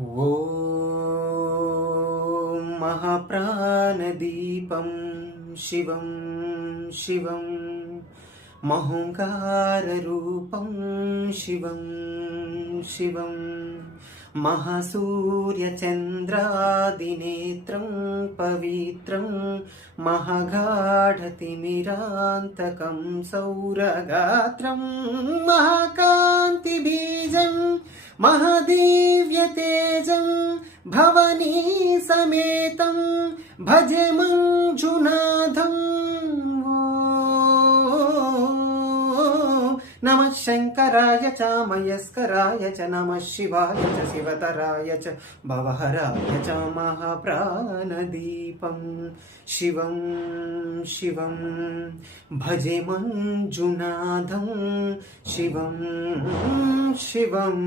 ఓం మహాప్రాణదీపం శివం శివం మహోంకారరూపం శివం శివం మహాసూర్యచంద్రాదినేత్రం పవిత్రం మహాగాఢతిమిరాంతకం సౌరగాత్రం మహాకాంతిబీజం మహాదివ్యతేజం భవనీ సమేతం భజే మంజునాథం. నమ శంకరాయ చ మయస్కరాయ చ నమ శివాయ చ శివతరాయ చ భవహరాయ చ మహాప్రాణదీపం శివం శివం భజే మంజునాథం శివం శివం.